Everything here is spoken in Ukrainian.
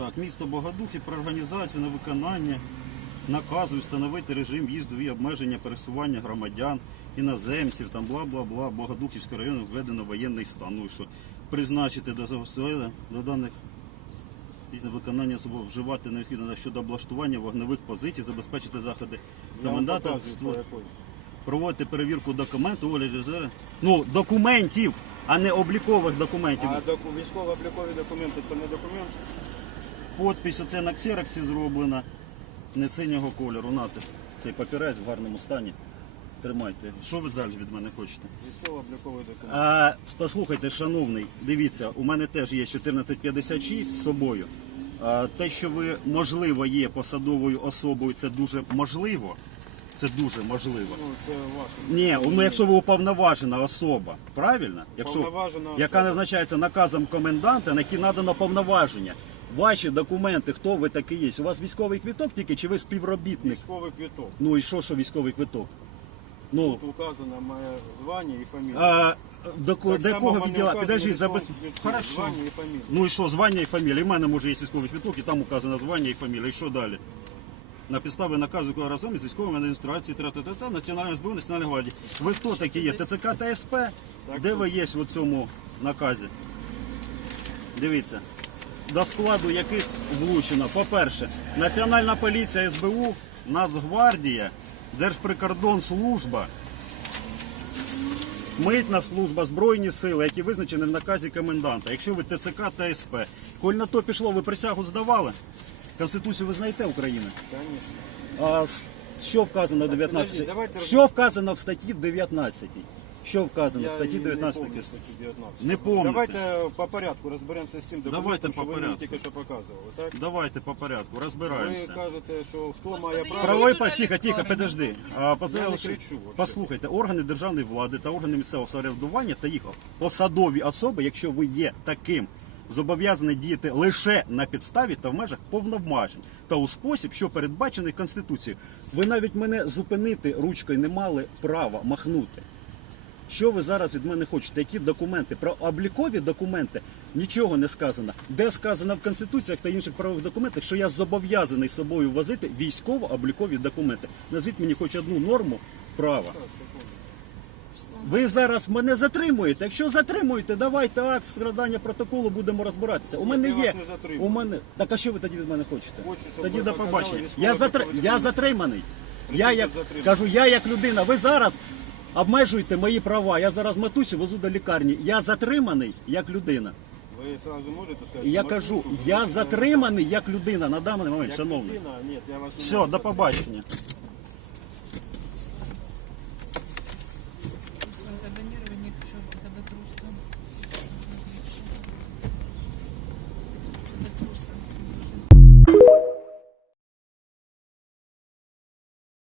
Так, місто Богодухи про організацію на виконання наказу встановити режим в'їзду і обмеження пересування громадян, іноземців, там бла-бла-бла, Богодухівського району введено воєнний стан. Ну і що? Призначити до, до даних після виконання особо вживати необхідно щодо облаштування вогневих позицій, забезпечити заходи коменданта, проводити перевірку документів, огляд резерву. ну, документів, а не облікових документів. А доку... військово-облікові документи це не документ. Подпись оце на ксероксі зроблена, не синього кольору. Нате, цей папірець в гарному стані. Тримайте. Що ви далі від мене хочете? Військово-обліковий документ. А, послухайте, шановний, дивіться, у мене теж є 1456 з собою. А, те, що ви, можливо, є посадовою особою, це дуже можливо. Це дуже можливо. Ну, це ваше. Ні, ну якщо ви уповноважена особа, правильно? Якщо, Уповноважена яка особа. назначається наказом коменданта, на який надано повноваження. Ваші документи, хто ви такий є? У вас військовий квіток тільки чи ви співробітник? Військовий квіток. Ну і що, що військовий квиток? Ну, Тут указано моє звання і фамілія. а, до, ко- Так до само якого в мене відділа? указано військовий забез... квиток, Хорошо. Звання і фамілія. Ну і що, звання і фамілія? І в мене може є військовий квиток, і там указано звання і фамілія. І що далі? На підставі наказу якого разом із військовими адміністрацією тра-та-та-та, Національної СБУ, Національної гвардії. Ви хто такі є? ТЦК та СП? Де ви є в цьому наказі? Дивіться. До складу яких влучено. По-перше, Національна поліція СБУ, Нацгвардія, Держприкордонслужба, Митна служба, Збройні сили, які визначені в наказі коменданта. Якщо ви ТЦК та СП. Коль на то пішло, ви присягу здавали? Конституцію ви знаєте України? Звісно. А що вказано в 19? давайте Що вказано в статті 19? Що вказано в статті не 19? помню статті 19. Не помните. Давайте по порядку розберемося з цим Давайте документом, по що ви мені порядку. тільки що показували. Так? Давайте по порядку, Ви розбираємося. кажете, що хто Господи, має право. Правовий йду пак, тихо, тихо, подожди. А, позволяли, Я не кричу, вообще. Послухайте, органи державної влади та органи місцевого самоврядування та їх посадові особи, якщо ви є таким, зобов'язані діяти лише на підставі та в межах повноважень та у спосіб, що передбачений Конституцією. Ви навіть мене зупинити ручкою не мали права махнути. Що ви зараз від мене хочете? Які документи? Про облікові документи нічого не сказано. Де сказано в конституціях та інших правових документах, що я зобов'язаний з собою возити військово-облікові документи. Назвіть мені хоч одну норму права. Ви зараз мене затримуєте. Якщо затримуєте, давайте акт складання протоколу будемо розбиратися. У мене є. У мене так а що ви тоді від мене хочете? Хочу, щоб тоді ви до показали побачення. Я затр... документ. я затриманий. Я як кажу, я як людина. Ви зараз обмежуєте мої права. Я зараз матусю везу до лікарні. Я затриманий як людина. Ви одразу можете сказати? І я що кажу, я затриманий як людина на даний момент, Як шановний. людина? Ні, я вас не Все, можу до побачення. Забронирование, что у тебя трусы. У трусы.